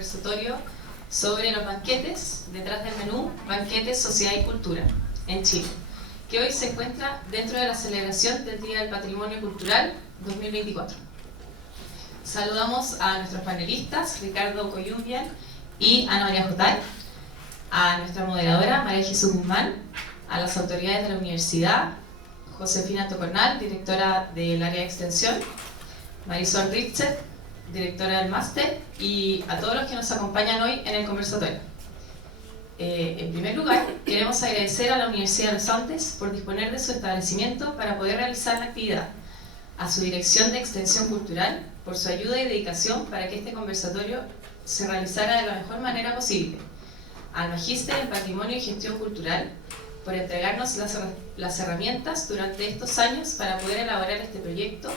conversatorio sobre los banquetes detrás del menú Banquetes, Sociedad y Cultura en Chile, que hoy se encuentra dentro de la celebración del Día del Patrimonio Cultural 2024. Saludamos a nuestros panelistas, Ricardo Coyumbian y Ana María Jotay, a nuestra moderadora, María Jesús Guzmán, a las autoridades de la universidad, Josefina Tocornal, directora del área de extensión, Marisol Richter, directora del máster, y a todos los que nos acompañan hoy en el conversatorio. En primer lugar, queremos agradecer a la Universidad de los Andes por disponer de su establecimiento para poder realizar la actividad, a su dirección de extensión cultural por su ayuda y dedicación para que este conversatorio se realizara de la mejor manera posible, al Magíster en Patrimonio y Gestión Cultural por entregarnos las herramientas durante estos años para poder elaborar este proyecto,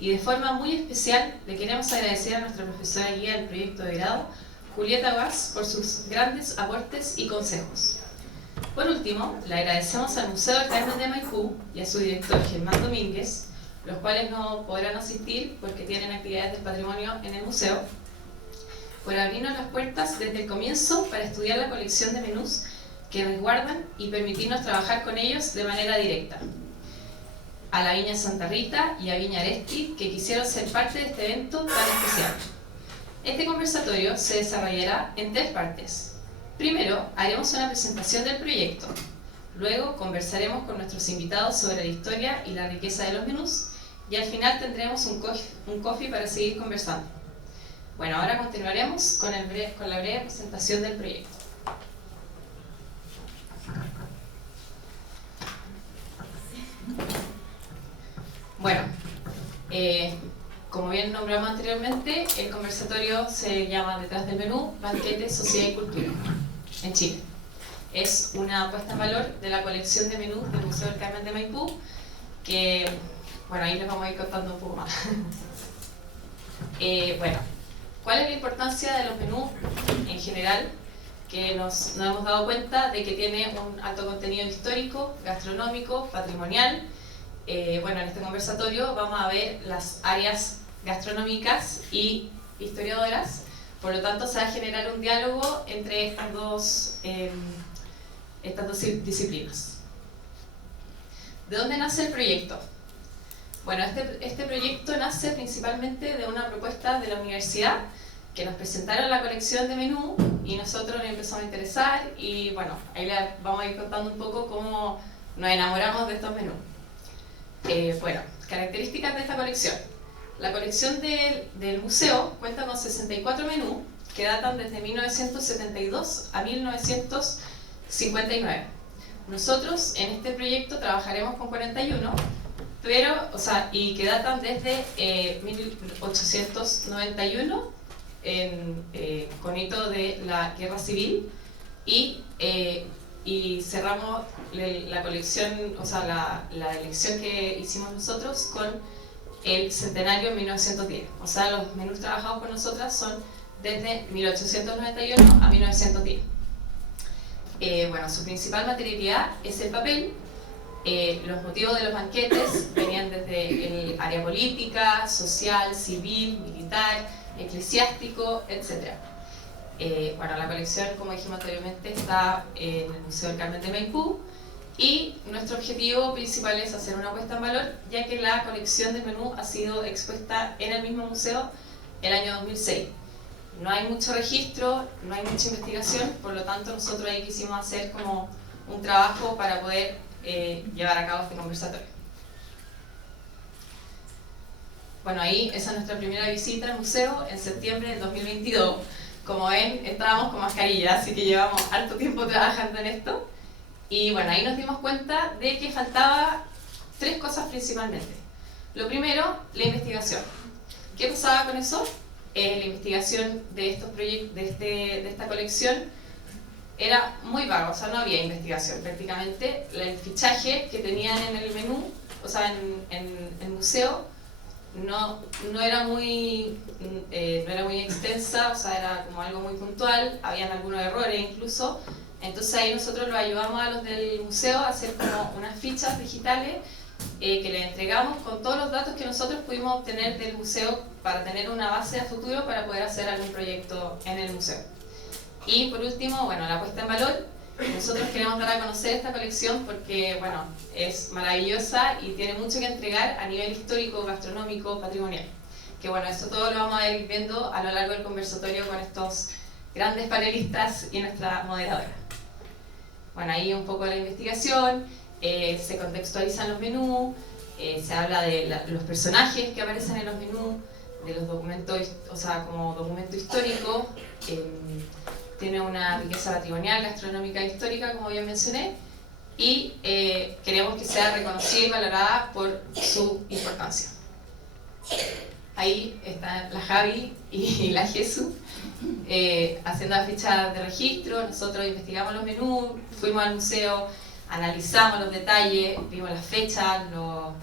y de forma muy especial le queremos agradecer a nuestra profesora guía del proyecto de grado, Julieta Guas, por sus grandes aportes y consejos. Por último, le agradecemos al Museo del Carmen de Maipú y a su director Germán Domínguez, los cuales no podrán asistir porque tienen actividades de patrimonio en el museo, por abrirnos las puertas desde el comienzo para estudiar la colección de menús que resguardan y permitirnos trabajar con ellos de manera directa. A la Viña Santa Rita y a Viña Aresti, que quisieron ser parte de este evento tan especial. Este conversatorio se desarrollará en 3 partes. Primero, haremos una presentación del proyecto. Luego, conversaremos con nuestros invitados sobre la historia y la riqueza de los menús. Y al final tendremos un coffee para seguir conversando. Bueno, ahora continuaremos con la breve presentación del proyecto. Bueno, como bien nombramos anteriormente, el conversatorio se llama Detrás del Menú, Banquetes, Sociedad y Cultura en Chile. Es una puesta en valor de la colección de menús del Museo del Carmen de Maipú, que, bueno, ahí les vamos a ir contando un poco más. Bueno, ¿cuál es la importancia de los menús en general? Que nos hemos dado cuenta de que tiene un alto contenido histórico, gastronómico, patrimonial. Bueno, en este conversatorio vamos a ver las áreas gastronómicas y historiadoras, por lo tanto se va a generar un diálogo entre estas dos disciplinas. ¿De dónde nace el proyecto? Bueno, este proyecto nace principalmente de una propuesta de la universidad, que nos presentaron la colección de menú y nosotros nos empezamos a interesar, y bueno, ahí les vamos a ir contando un poco cómo nos enamoramos de estos menús. Bueno, características de esta colección. La colección del museo cuenta con 64 menús que datan desde 1972 a 1959. Nosotros en este proyecto trabajaremos con 41, y que datan desde 1891, con hito de la Guerra Civil, y cerramos la colección, la elección que hicimos nosotros con el centenario en 1910. O sea, los menús trabajados por nosotras son desde 1891 a 1910. Bueno, su principal materialidad es el papel. Los motivos de los banquetes venían desde el área política, social, civil, militar, eclesiástico, etc. Bueno, la colección, como dijimos anteriormente, está en el Museo del Carmen de Maipú, y nuestro objetivo principal es hacer una puesta en valor, ya que la colección de menú ha sido expuesta en el mismo museo el año 2006. No hay mucho registro, no hay mucha investigación, por lo tanto nosotros ahí quisimos hacer como un trabajo para poder llevar a cabo este conversatorio. Bueno, ahí esa es nuestra primera visita al museo en septiembre del 2022. Como ven, estábamos con mascarilla, así que llevamos harto tiempo trabajando en esto. Y bueno, ahí nos dimos cuenta de que faltaba 3 cosas principalmente. Lo primero, la investigación. ¿Qué pasaba con eso? La investigación de estos proyectos, de esta colección, era muy vaga, o sea, no había investigación prácticamente. El fichaje que tenían en el menú, o sea, en el museo, no era muy extensa, o sea, era como algo muy puntual, habían algunos errores incluso. Entonces ahí nosotros lo ayudamos a los del museo a hacer como unas fichas digitales que les entregamos con todos los datos que nosotros pudimos obtener del museo para tener una base a futuro para poder hacer algún proyecto en el museo. Y por último, bueno, la puesta en valor. Nosotros queremos dar a conocer esta colección porque, bueno, es maravillosa y tiene mucho que entregar a nivel histórico, gastronómico, patrimonial. Que bueno, eso todo lo vamos a ir viendo a lo largo del conversatorio con estos grandes panelistas y nuestra moderadora. Bueno, ahí un poco de la investigación, se contextualizan los menús, se habla de los personajes que aparecen en los menús, de los documentos, o sea, como documento histórico, tiene una riqueza patrimonial, gastronómica e histórica, como ya mencioné, y queremos que sea reconocida y valorada por su importancia. Ahí están la Javi y la Jesús haciendo la ficha de registro. Nosotros investigamos los menús, fuimos al museo, analizamos los detalles, vimos las fechas, lo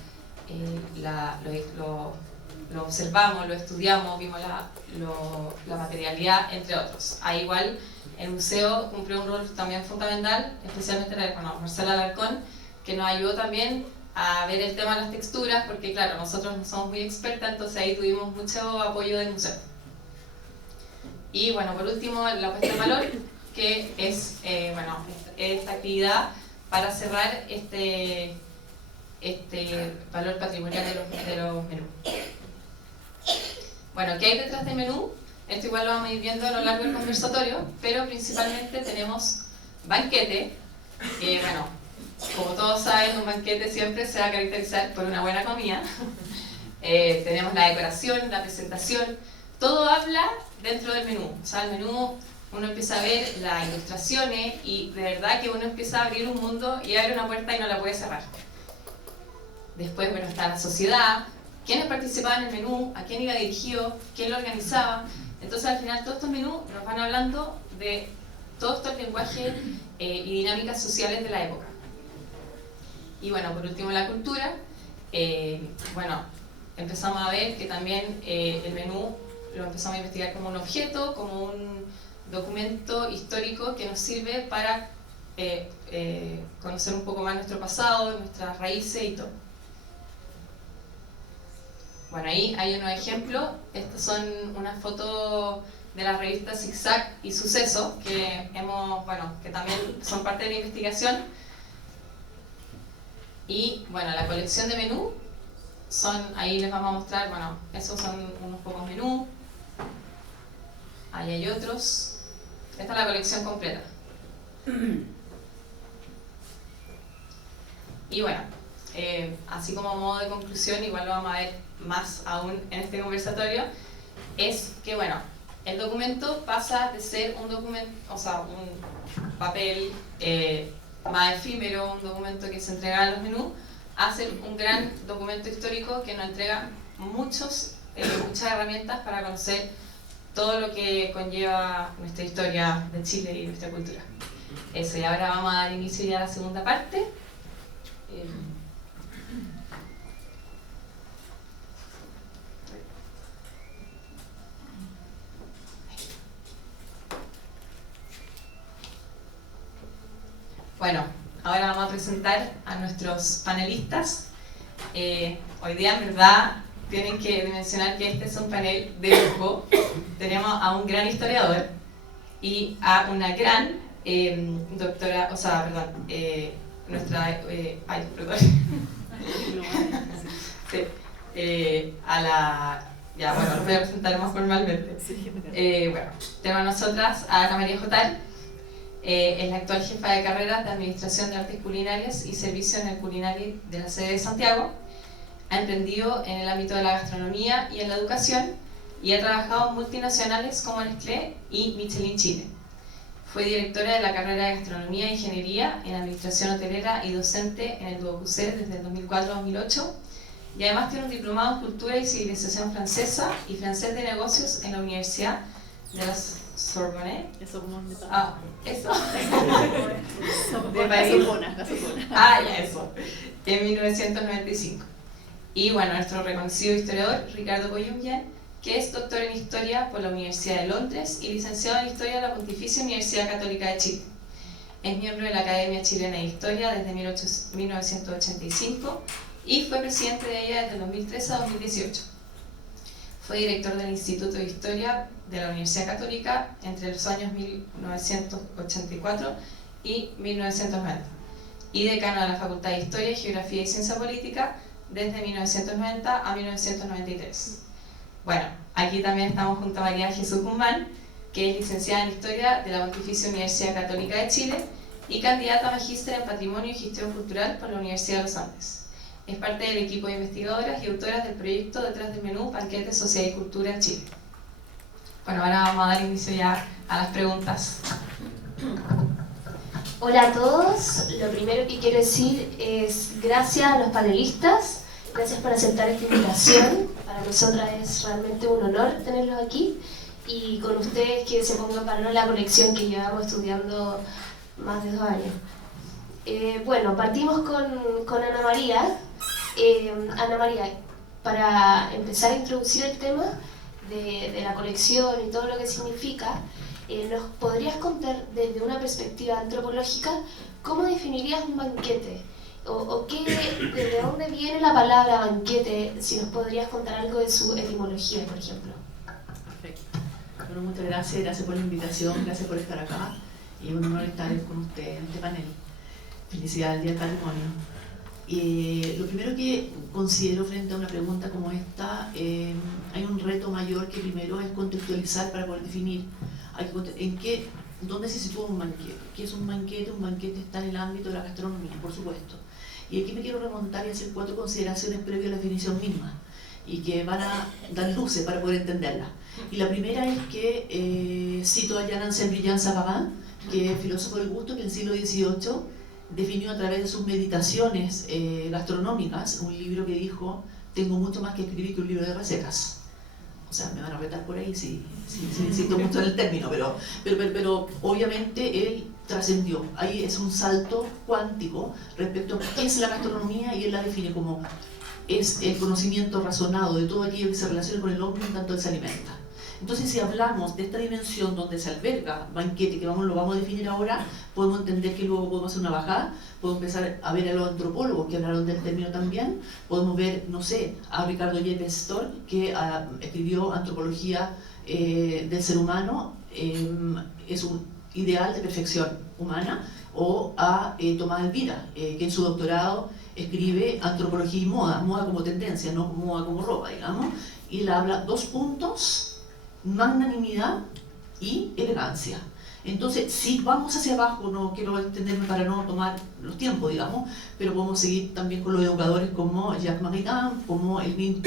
observamos, lo estudiamos, vimos la materialidad, entre otros. Ahí igual el museo cumplió un rol también fundamental, especialmente Marcela Alarcón, que nos ayudó también a ver el tema de las texturas, porque claro, nosotros no somos muy expertas, entonces ahí tuvimos mucho apoyo del museo. Y bueno, por último, la puesta en valor, que es esta actividad para cerrar este valor patrimonial de los menús. Bueno, ¿qué hay detrás del menú? Esto igual lo vamos a ir viendo a lo largo del conversatorio, pero principalmente tenemos banquete, que bueno, como todos saben, un banquete siempre se va a caracterizar por una buena comida. Tenemos la decoración, la presentación, todo habla dentro del menú. O sea, el menú uno empieza a ver las ilustraciones y de verdad que uno empieza a abrir un mundo y abre una puerta y no la puede cerrar. Después, bueno, está la sociedad, quiénes participaban en el menú, a quién iba dirigido, quién lo organizaba. Entonces, al final, todos estos menús nos van hablando de todos estos lenguajes y dinámicas sociales de la época. Y bueno, por último, la cultura. Bueno, empezamos a ver que también el menú lo empezamos a investigar como un objeto, como un documento histórico que nos sirve para conocer un poco más nuestro pasado, nuestras raíces y todo. Bueno, ahí hay unos ejemplos. Estas son unas fotos de las revistas Zigzag y Suceso, que que también son parte de la investigación. Y bueno, la colección de menú ahí les vamos a mostrar, bueno, esos son unos pocos menús. Ahí hay otros. Esta es la colección completa. Y bueno, así como modo de conclusión, igual lo vamos a ver más aún en este conversatorio, es que bueno, el documento pasa de ser un documento, o sea, un papel más efímero, un documento que se entrega a los menús, a ser un gran documento histórico que nos entrega muchas herramientas para conocer todo lo que conlleva nuestra historia de Chile y nuestra cultura. Eso, y ahora vamos a dar inicio ya a la segunda parte. Bueno, ahora vamos a presentar a nuestros panelistas. Hoy día, en verdad, tienen que mencionar que este es un panel de lujo. Tenemos a un gran historiador y a una gran doctora, o sea, perdón, nuestra, a la, ya bueno, los voy a presentar más formalmente. Bueno, tenemos a nosotras a Ana María Jotal, es la actual jefa de carreras de Administración de Artes Culinarias y Servicio en el Culinari de la sede de Santiago. Ha emprendido en el ámbito de la gastronomía y en la educación y ha trabajado en multinacionales como Nestlé y Michelin Chile. Fue directora de la carrera de Gastronomía e Ingeniería en Administración Hotelera y docente en el Duoc-UC desde el 2004 a 2008 y además tiene un diplomado en Cultura y Civilización Francesa y Francés de Negocios en la Universidad de la Sorbonne. Eso como de eso. de París. La Sorbona. Ya, eso. En 1995. Y bueno, nuestro reconocido historiador, Ricardo Coyungian, que es doctor en Historia por la Universidad de Londres y licenciado en Historia de la Pontificia Universidad Católica de Chile. Es miembro de la Academia Chilena de Historia desde 1985 y fue presidente de ella desde el 2013 a 2018. Fue director del Instituto de Historia de la Universidad Católica entre los años 1984 y 1990 y decano de la Facultad de Historia, Geografía y Ciencia Política desde 1990 a 1993. Bueno, aquí también estamos junto a María Jesús Guzmán, que es licenciada en Historia de la Pontificia Universidad Católica de Chile y candidata a magíster en Patrimonio y Gestión Cultural por la Universidad de los Andes. Es parte del equipo de investigadoras y autoras del proyecto Detrás del Menú, Banquetes, Sociedad y Cultura en Chile. Bueno, ahora vamos a dar inicio ya a las preguntas. Hola a todos, lo primero que quiero decir es gracias a los panelistas, gracias por aceptar esta invitación. Para nosotras es realmente un honor tenerlos aquí y con ustedes que se pongan para la colección que llevamos estudiando más de 2 años. Bueno, partimos con Ana María. Ana María, para empezar a introducir el tema de la colección y todo lo que significa, ¿nos podrías contar desde una perspectiva antropológica cómo definirías un banquete? ¿Desde dónde viene la palabra banquete? Si nos podrías contar algo de su etimología, por ejemplo. Perfecto. Bueno, muchas gracias por la invitación, gracias por estar acá y un honor estar con usted en este panel. Felicidades al Día del Patrimonio. Lo primero que considero frente a una pregunta como esta, hay un reto mayor que primero es contextualizar para poder definir dónde se sitúa un banquete. ¿Qué es un banquete? Un banquete está en el ámbito de la gastronomía, por supuesto. Y aquí me quiero remontar y hacer 4 consideraciones previas a la definición misma y que van a dar luces para poder entenderla. Y la primera es que cito a Jean Saint-Brillant Savarin, que es filósofo del gusto que en el siglo XVIII definió a través de sus meditaciones gastronómicas un libro que dijo: tengo mucho más que escribir que un libro de recetas. O sea, me van a retar por ahí si insisto mucho en el término, pero obviamente él trascendió. Ahí es un salto cuántico respecto a qué es la gastronomía, y él la define como es el conocimiento razonado de todo aquello que se relaciona con el hombre en tanto él se alimenta. Entonces, si hablamos de esta dimensión donde se alberga banquete, que lo vamos a definir ahora, podemos entender que luego podemos hacer una bajada, podemos empezar a ver a los antropólogos que hablaron del término también, podemos ver, no sé, a Ricardo Yepes Storr, que escribió Antropología del Ser Humano, es un ideal de perfección humana, o a Tomás Elvira, que en su doctorado escribe Antropología y Moda, moda como tendencia, no moda como ropa, digamos, y la habla 2 puntos, magnanimidad y elegancia. Entonces, si vamos hacia abajo, no quiero extenderme para no tomar los tiempos, digamos, pero podemos seguir también con los educadores como Jacques Maritain, como el Emile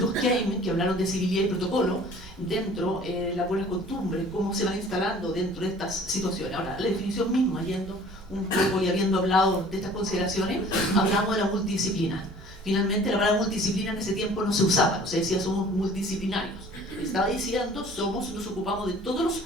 Durkheim, que hablaron de civilidad y protocolo dentro de la buena costumbre, cómo se van instalando dentro de estas situaciones. Ahora, la definición misma, yendo un poco y habiendo hablado de estas consideraciones, hablamos de la multidisciplina. Finalmente, la palabra multidisciplina en ese tiempo no se usaba, no se decía somos multidisciplinarios. Estaba diciendo nos ocupamos de todos los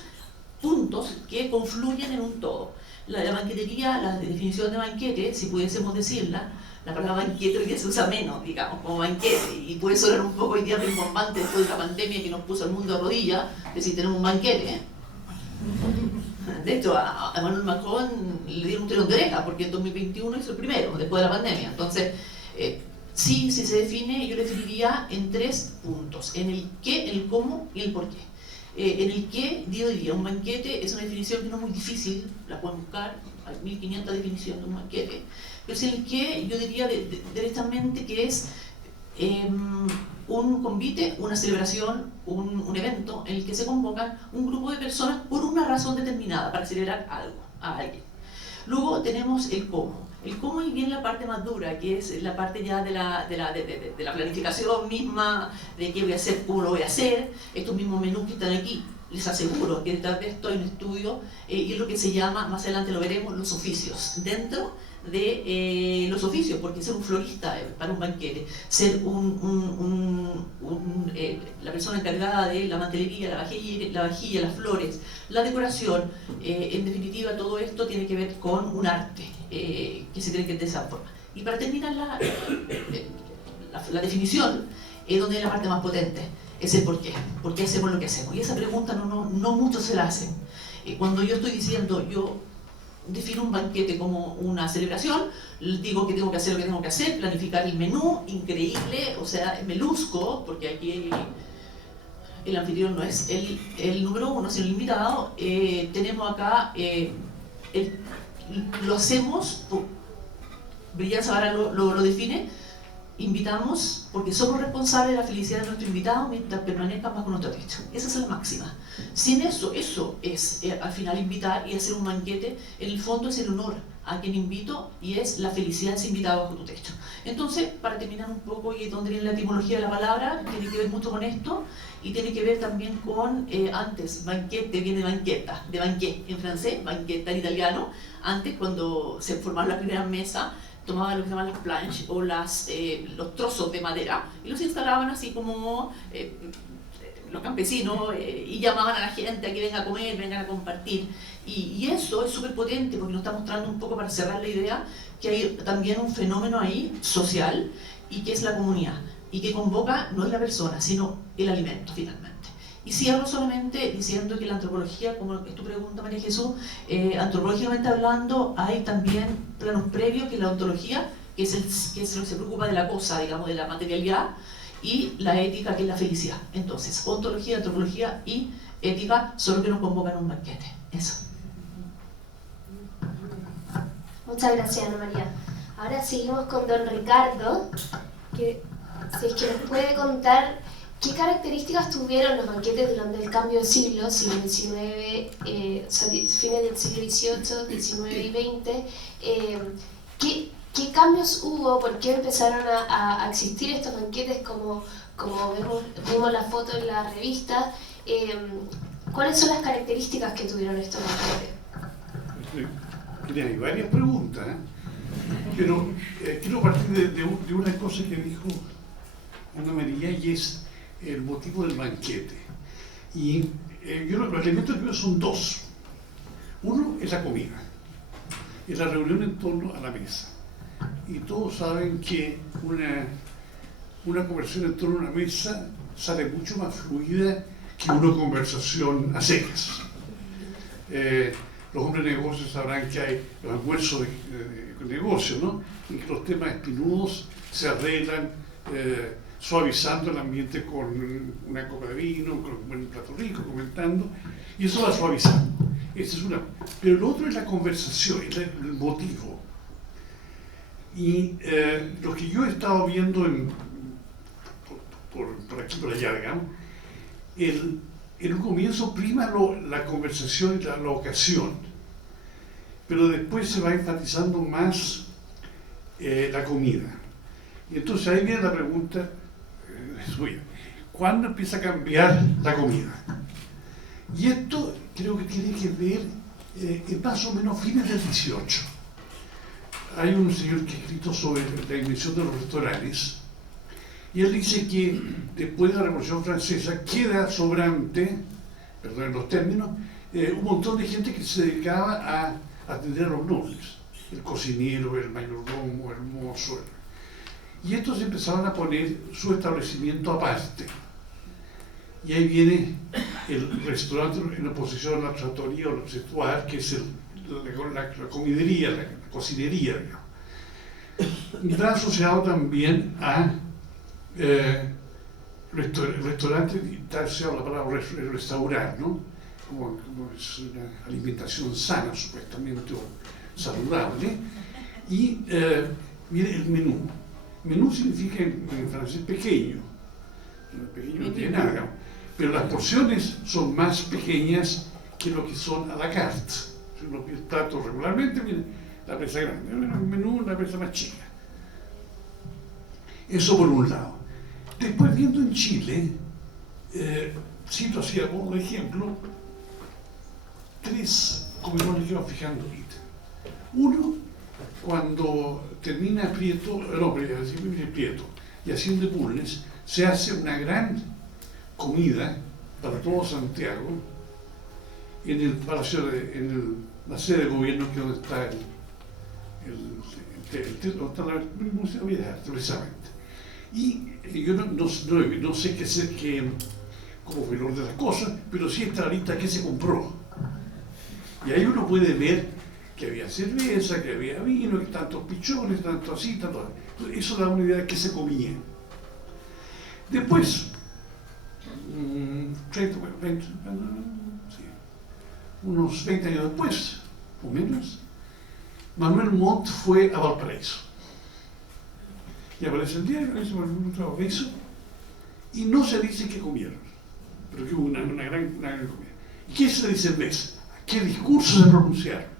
puntos que confluyen en un todo. La banquetería, la definición de banquete, si pudiésemos decirla, la palabra banquete hoy día se usa menos, digamos, como banquete, y puede sonar un poco hoy día rimbombante después de la pandemia que nos puso al mundo de rodillas, decir tenemos un banquete. De hecho, a Emmanuel Macron le dieron un tirón de oreja porque en 2021 hizo el primero, después de la pandemia. Entonces, sí, si se define, yo lo definiría en 3 puntos: en el qué, el cómo y el por qué. En el qué, yo diría, un banquete es una definición que no es muy difícil, la pueden buscar, hay 1500 definiciones de un banquete, pero si el qué, yo diría directamente que es un convite, una celebración, un evento en el que se convocan un grupo de personas por una razón determinada, para celebrar algo, a alguien. Luego tenemos el cómo. El cómo y bien la parte más dura, que es la parte ya de la planificación misma, de qué voy a hacer, cómo lo voy a hacer. Estos mismos menús que están aquí, les aseguro que detrás de esto hay un estudio, y es lo que se llama, más adelante lo veremos, los oficios. Dentro de los oficios, porque ser un florista para un banquete, ser la persona encargada de la mantelería, la vajilla, las flores, la decoración, en definitiva todo esto tiene que ver con un arte que se tiene que de esa forma. Y para terminar la definición, es donde es la parte más potente, es el por qué hacemos lo que hacemos. Y esa pregunta no muchos se la hacen. Cuando yo estoy diciendo, defino un banquete como una celebración, digo que tengo que hacer lo que tengo que hacer, planificar el menú, increíble, o sea, me luzco, porque aquí el anfitrión no es el número uno, sino el invitado. Tenemos acá, lo hacemos, Brillant Zavala lo define, invitamos porque somos responsables de la felicidad de nuestro invitado mientras permanezcan bajo nuestro techo. Esa es la máxima. Sin eso es al final invitar y hacer un banquete. En el fondo es el honor a quien invito y es la felicidad de ese invitado bajo tu techo. Entonces, para terminar un poco, y donde viene la etimología de la palabra, tiene que ver mucho con esto y tiene que ver también con, antes, banquete viene de banqueta, de banquet en francés, banqueta en italiano. Antes, cuando se formaron las primeras mesas, tomaban lo que se llaman las planches o los trozos de madera y los instalaban así como los campesinos y llamaban a la gente a que venga a comer, vengan a compartir. Y eso es súper potente porque nos está mostrando un poco, para cerrar la idea, que hay también un fenómeno ahí social y que es la comunidad y que convoca no es la persona sino el alimento finalmente. Y cierro solamente diciendo que la antropología, como es tu pregunta, María Jesús, antropológicamente hablando, hay también planos previos, que es la ontología, que es lo que se preocupa de la cosa, digamos, de la materialidad, y la ética, que es la felicidad. Entonces, ontología, antropología y ética son los que nos convocan a un banquete. Eso. Muchas gracias, Ana María. Ahora seguimos con don Ricardo, que si es que nos puede contar qué características tuvieron los banquetes durante el cambio de siglo, siglo XIX, o sea, fines del siglo XVIII, XIX y XX. ¿Qué cambios hubo? ¿Por qué empezaron a existir estos banquetes como vemos la foto en la revista? ¿Cuáles son las características que tuvieron estos banquetes? Hay varias preguntas, pero quiero partir de una cosa que dijo Ana María, y es el motivo del banquete. Y los elementos que veo son dos. Uno es la comida, es la reunión en torno a la mesa. Y todos saben que una conversación en torno a una mesa sale mucho más fluida que una conversación a secas. Los hombres de negocios sabrán que hay los almuerzos de negocios, ¿no? En que los temas espinudos se arreglan suavizando el ambiente con una copa de vino, con un buen plato rico, comentando, y eso va suavizando. Esa es una. Pero lo otro es la conversación, es el motivo. Y lo que yo he estado viendo por aquí, por allá, digamos, en un comienzo prima la conversación y la ocasión, pero después se va enfatizando más la comida. Y entonces ahí viene la pregunta suya: ¿cuándo empieza a cambiar la comida? Y esto creo que tiene que ver en más o menos fines del 18. Hay un señor que ha escrito sobre la invención de los restaurantes, y él dice que después de la Revolución Francesa queda sobrante, perdón los términos, un montón de gente que se dedicaba a atender a los nobles, el cocinero, el mayordomo, el mozo. Y estos empezaron a poner su establecimiento aparte. Y ahí viene el restaurante en oposición a la trattoria o el restaurant, que es la comidería, la cocinería, digamos. Y está asociado también a restaurante, está asociado a la palabra restaurar, ¿no? Como es una alimentación sana, supuestamente, o saludable. Y viene el menú. Menú significa en francés pequeño. Pequeño no tiene nada, digamos. Pero las porciones son más pequeñas que lo que son a la carte. Si uno pide platos regularmente, viene la presa grande, el menú la presa más chica. Eso por un lado. Después, viendo en Chile, cito así a modo de ejemplo, 3 comedores que iban fijando ahorita. Uno, cuando termina Prieto y Hacienda de Bulnes, se hace una gran comida para todo Santiago en el palacio, la sede de gobierno, que es donde está la Museo de Bellas Artes, precisamente. Y yo no sé cómo fue el orden de las cosas, pero sí está la lista que se compró. Y ahí uno puede ver que había cerveza, que había vino, que tantos pichones, tanto así, tanto. Eso da una idea de qué se comía. Después, 20, sí, unos 20 años después, o menos, Manuel Montt fue a Valparaíso. Y aparece el diario, dice Manuel Valparaíso, y no se dice qué comieron, pero que hubo una gran comida. ¿Y qué se dice en vez? ¿Qué discurso se pronunciaron?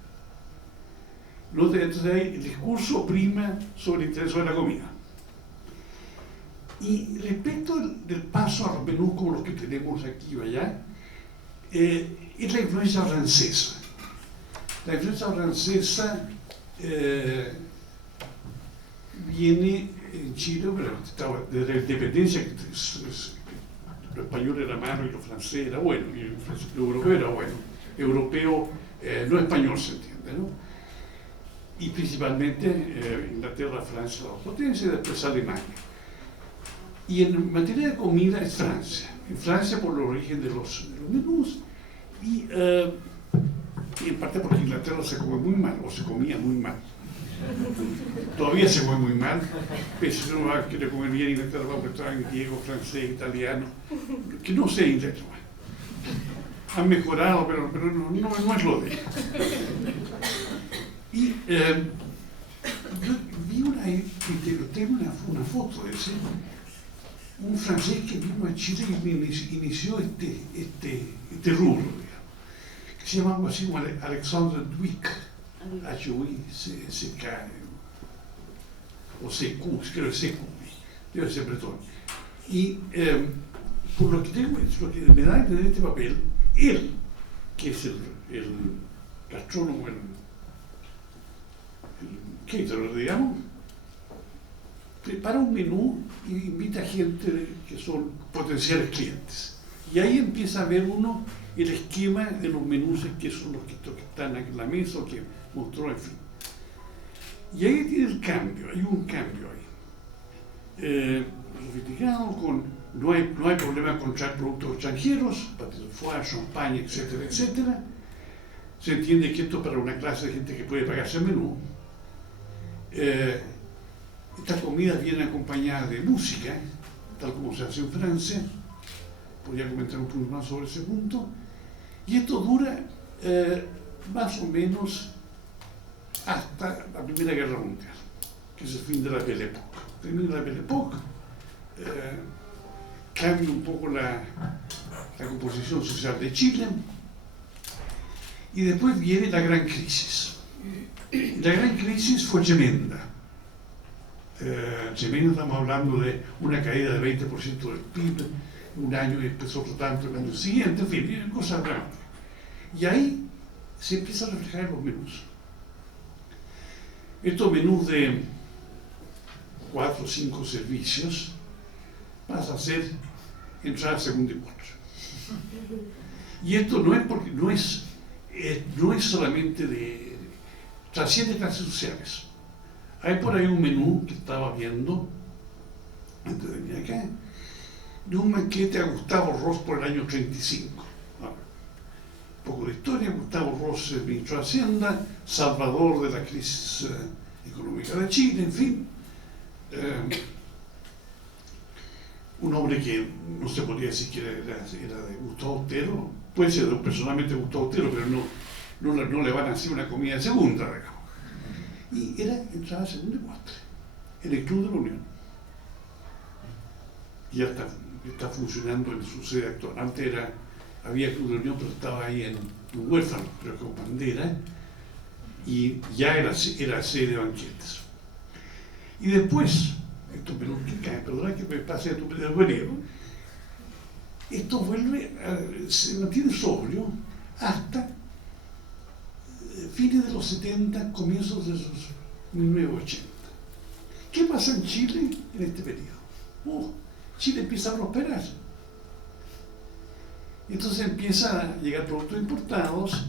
Entonces hay el discurso prima sobre el interés de la comida. Y respecto del paso a los menús como los que tenemos aquí o allá, es la influencia francesa. La influencia francesa viene en Chile, pero desde la independencia, lo español era malo y lo francés era bueno, y lo europeo era bueno. Europeo, no español, se entiende, ¿no? Y principalmente Inglaterra, Francia, las potencias, y después Alemania. Y en materia de comida es Francia. En Francia por el origen de los menús y en parte porque Inglaterra se come muy mal, o se comía muy mal. Todavía se come muy mal, pero si uno va a querer comer bien Inglaterra va a prestar en griego, francés, italiano, que no sé Inglaterra. Han mejorado, pero no es lo de ellos. Y yo vi tengo una foto de ese, un francés que vino a Chile y inició este rubro, digamos, que se llama algo así como Alexandre Duic, H-U-I-C-K, o C-Q, creo que es C-Q, debe ser bretón. Y por lo que me da a entender este papel, él, que es el gastrónomo, el caterer, digamos, prepara un menú y invita a gente que son potenciales clientes. Y ahí empieza a ver uno el esquema de los menús que son los que están en la mesa o que mostró, en fin. Y ahí tiene el cambio, hay un cambio ahí. Sofisticado, no hay problema con encontrar productos extranjeros, patés de foie, champagne, etcétera, etcétera. Se entiende que esto es para una clase de gente que puede pagarse el menú. Estas comidas vienen acompañadas de música, tal como se hace en Francia. Podría comentar un poco más sobre ese punto. Y esto dura más o menos hasta la Primera Guerra Mundial, que es el fin de la Belle Époque. Termina la Belle Époque, cambia un poco la composición social de Chile, y después viene la gran crisis. La gran crisis fue tremenda. Tremenda, estamos hablando de una caída del 20% del PIB, un año y empezó otro tanto el año siguiente, en fin, cosas dramáticas. Y ahí se empieza a reflejar en los menús. Estos menús de 4 o 5 servicios pasa a ser entrada, segunda y postre. Y esto no es porque no es solamente trasciende clases sociales. Hay por ahí un menú que estaba viendo antes de venir acá, de un banquete a Gustavo Ross por el año 35. Un poco de historia: Gustavo Ross, ministro de Hacienda, salvador de la crisis económica de Chile, en fin. Un hombre que no se podría decir que era de Gustavo Otero, puede ser personalmente de Gustavo Otero, pero no le van a hacer una comida de segunda, digamos. Y era entrada segunda y postre, en el Club de la Unión. Y ya está funcionando en su sede actual. Antes había Club de la Unión, pero estaba ahí en un huérfano, pero con bandera, y ya era sede de banquetes. Y después, estos menús que caen, perdona que me pase a tu veneno, esto se mantiene sobrio hasta fines de los 70, comienzos de los 1980. ¿Qué pasa en Chile en este periodo? Chile empieza a prosperar. Entonces empiezan a llegar productos importados,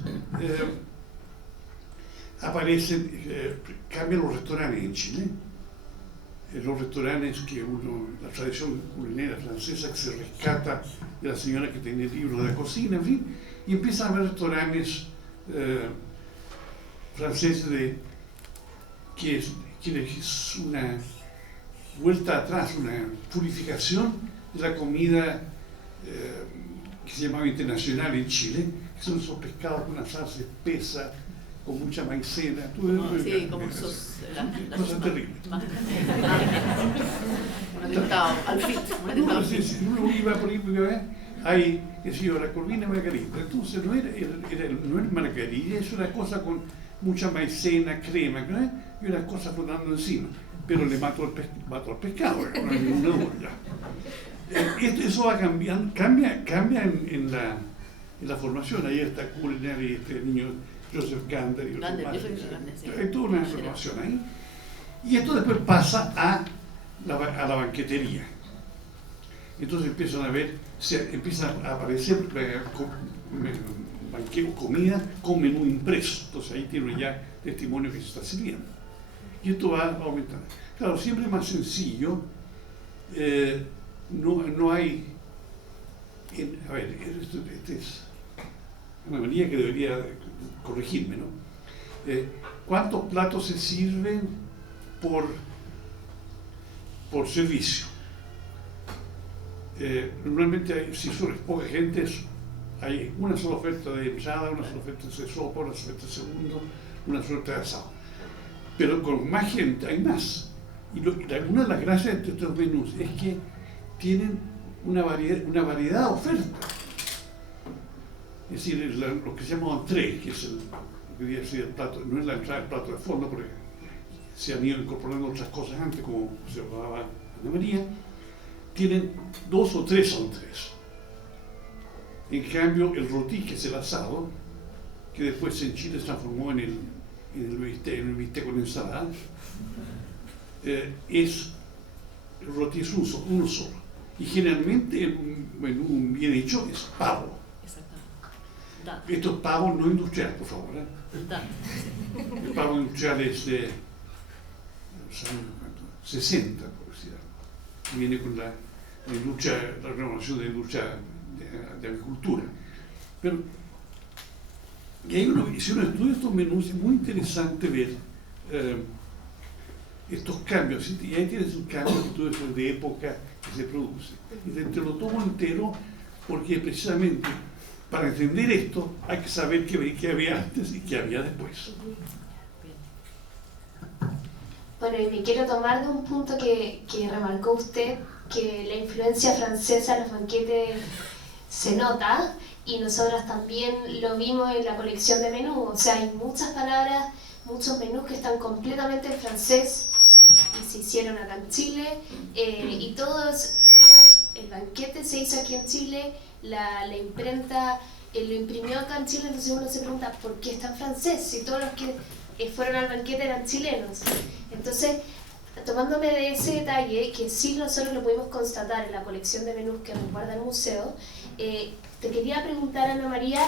cambian los restaurantes en Chile. Los restaurantes la tradición culinaria francesa que se rescata de la señora que tenía libros de cocina, en fin, y empiezan a haber restaurantes franceses que es una vuelta atrás, una purificación de la comida que se llamaba internacional en Chile, que son esos pescados con una salsa espesa, con mucha maicena. Sí, como esos... Cosas terribles. Un atentado, al fin, un atentado. Uno iba por ahí, hay, que se llama la corvina margarita. Entonces no era margarilla, es una cosa con mucha maicena, crema, ¿no? Y unas cosas flotando encima. Pero le mato al pescado, no hay ninguna duda. Eso va cambiando, cambia en la formación. Ahí está Culinary, este niño Joseph Gander y otros más. Hay toda una formación ahí. Y esto después pasa a la banquetería. Entonces empieza a aparecer comida con menú impreso. Entonces ahí tiene ya testimonio que se está sirviendo. Y esto va aumentando. Claro, siempre es más sencillo. No hay... a ver, esta es una manía que debería corregirme, ¿no? ¿Cuántos platos se sirven por servicio? Normalmente si solo es poca gente, hay una sola oferta de entrada, una sola oferta de sopa, una sola oferta de segundo, una sola oferta de asado. Pero con más gente hay más. Y una de las gracias de estos menús es que tienen una variedad de ofertas. Es decir, lo que se llama entrée, que es lo que diría así el plato, no es la entrada del plato de fondo, porque se han ido incorporando otras cosas antes, como se llamaba Ana María, tienen 2 o 3 entrées. En cambio, el roti, que es el asado, que después en Chile se transformó en el bistec con ensalada, el roti es uno solo. Y generalmente un menú bien hecho es pavo. Esto es pavo no industrial, por favor. El pavo industrial es de los años 60, por decir algo. Viene con la renovación de la industria de agricultura. Pero si uno estudia estos menús, es muy interesante ver estos cambios. Y ahí tienes un cambio de época que se produce. Y te lo tomo entero porque precisamente para entender esto hay que saber qué había antes y qué había después. Bueno, y me quiero tomar de un punto que remarcó usted, que la influencia francesa en los banquetes se nota, y nosotras también lo vimos en la colección de menús. O sea, hay muchas palabras, muchos menús que están completamente en francés y se hicieron acá en Chile, y todos, o sea, el banquete se hizo aquí en Chile, la imprenta lo imprimió acá en Chile. Entonces uno se pregunta, ¿por qué está en francés? Si todos los que fueron al banquete eran chilenos. Entonces, tomándome de ese detalle, que sí nosotros lo pudimos constatar en la colección de menús que nos guarda el museo, te quería preguntar, Ana María,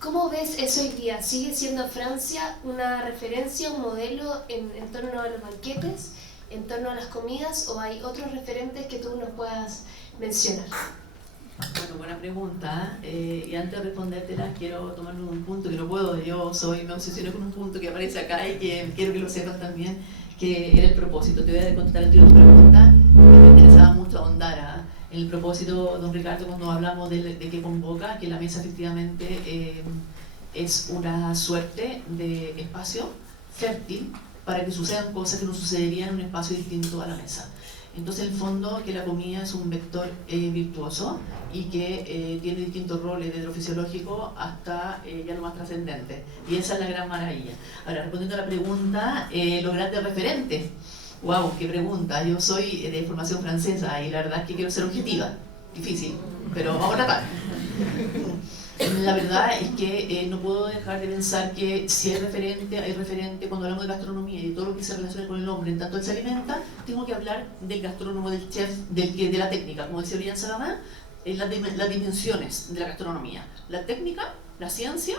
¿cómo ves eso hoy día? ¿Sigue siendo Francia una referencia, un modelo en torno a los banquetes, en torno a las comidas, o hay otros referentes que tú nos puedas mencionar? Bueno, buena pregunta. Y antes de respondértela, quiero tomarme un punto que no puedo. Me obsesioné con un punto que aparece acá y que quiero que lo sepas también, que era el propósito. Te voy a contestar tu pregunta, que me interesaba mucho ahondar en el propósito, don Ricardo, cuando hablamos de qué convoca, que la mesa efectivamente es una suerte de espacio fértil para que sucedan cosas que no sucederían en un espacio distinto a la mesa. Entonces, en el fondo, que la comida es un vector virtuoso y que tiene distintos roles, desde lo fisiológico hasta ya lo más trascendente. Y esa es la gran maravilla. Ahora, respondiendo a la pregunta, los grandes referentes. ¡Wow! ¡Qué pregunta! Yo soy de formación francesa y la verdad es que quiero ser objetiva. Difícil, pero vamos a tratar. La verdad es que no puedo dejar de pensar que si hay referente cuando hablamos de gastronomía y de todo lo que se relaciona con el hombre en tanto él se alimenta, tengo que hablar del gastrónomo, del chef, de la técnica, como decía Brian Salamán, las dimensiones de la gastronomía. La técnica, la ciencia,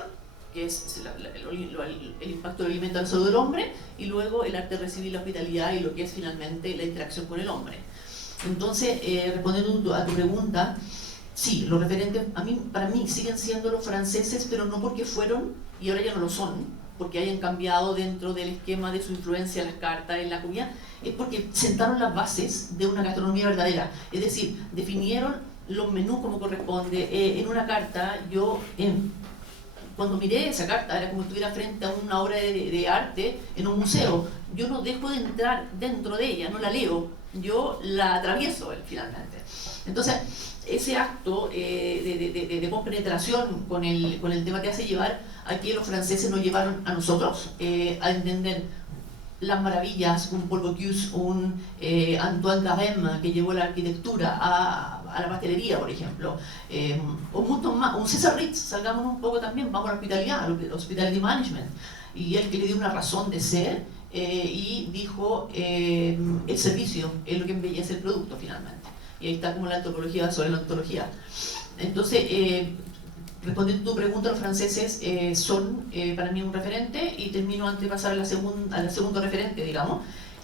que es el impacto del alimento en la salud del hombre, y luego el arte de recibir la hospitalidad y lo que es finalmente la interacción con el hombre. Entonces, respondiendo a tu pregunta, sí, los referentes para mí siguen siendo los franceses, pero no porque fueron y ahora ya no lo son, porque hayan cambiado dentro del esquema de su influencia en las cartas, en la comida, es porque sentaron las bases de una gastronomía verdadera. Es decir, definieron los menús como corresponde. En una carta, cuando miré esa carta, era como si estuviera frente a una obra de arte en un museo. Yo no dejo de entrar dentro de ella, no la leo, yo la atravieso finalmente. Entonces, ese acto de compenetración con el tema que hace llevar a que los franceses nos llevaron a nosotros a entender las maravillas, un Paul Bocuse, un Antoine Carême, que llevó la arquitectura a la pastelería, por ejemplo, o muchos más, un César Ritz, salgamos un poco también, vamos a la hospitalidad, al hospitality management, y él que le dio una razón de ser y dijo el servicio es lo que embellece el producto finalmente. Y ahí está como la antropología sobre la ontología. Entonces, respondiendo a tu pregunta, los franceses son para mí un referente, y termino antes de pasar al segundo referente, digamos,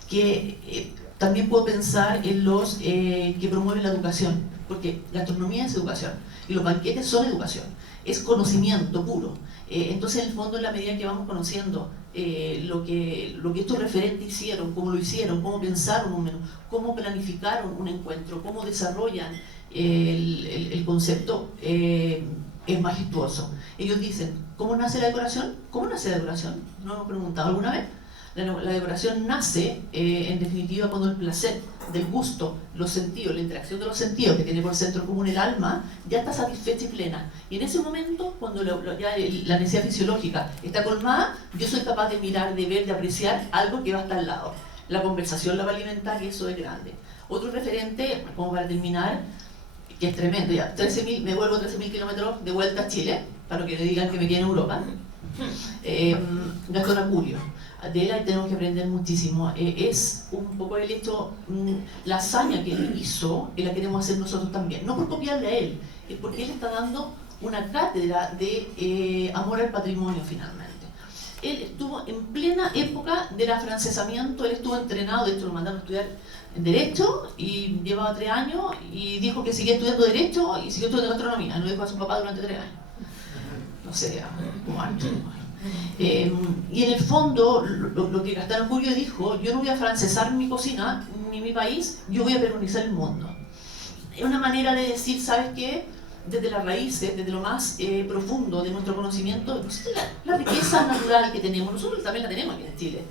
que también puedo pensar en los que promueven la educación, porque la gastronomía es educación, y los banquetes son educación, es conocimiento puro. Entonces, en el fondo, en la medida que vamos conociendo lo que estos referentes hicieron, cómo lo hicieron, cómo pensaron un menú, cómo planificaron un encuentro, cómo desarrollan el concepto, es majestuoso. Ellos dicen, ¿cómo nace la decoración? ¿Cómo nace la decoración? ¿No hemos preguntado alguna vez? La decoración nace, en definitiva, cuando el placer del gusto, los sentidos, la interacción de los sentidos que tiene por centro común el alma, ya está satisfecha y plena. Y en ese momento, cuando ya la necesidad fisiológica está colmada, yo soy capaz de mirar, de ver, de apreciar algo que va hasta al lado. La conversación la va a alimentar, y eso es grande. Otro referente, como para terminar, que es tremendo, ya, me vuelvo 13.000 kilómetros de vuelta a Chile, para que le digan que me quede en Europa. Gastón Acurio. De él tenemos que aprender muchísimo. Es un poco el hecho, la hazaña que él hizo, y la queremos hacer nosotros también. No por copiarle a él, es porque él está dando una cátedra de amor al patrimonio finalmente. Él estuvo en plena época del afrancesamiento, él estuvo entrenado, de hecho lo mandaron a estudiar en Derecho, y llevaba 3 años, y dijo que seguía estudiando Derecho y siguió estudiando Gastronomía. No lo dijo a su papá durante 3 años. No sé, como antes. Y en el fondo, lo que Gastón Acurio dijo, yo no voy a francesar mi cocina ni mi país, yo voy a peronizar el mundo. Es una manera de decir, ¿sabes qué? Desde las raíces, desde lo más profundo de nuestro conocimiento, la riqueza natural que tenemos, nosotros también la tenemos aquí en Chile.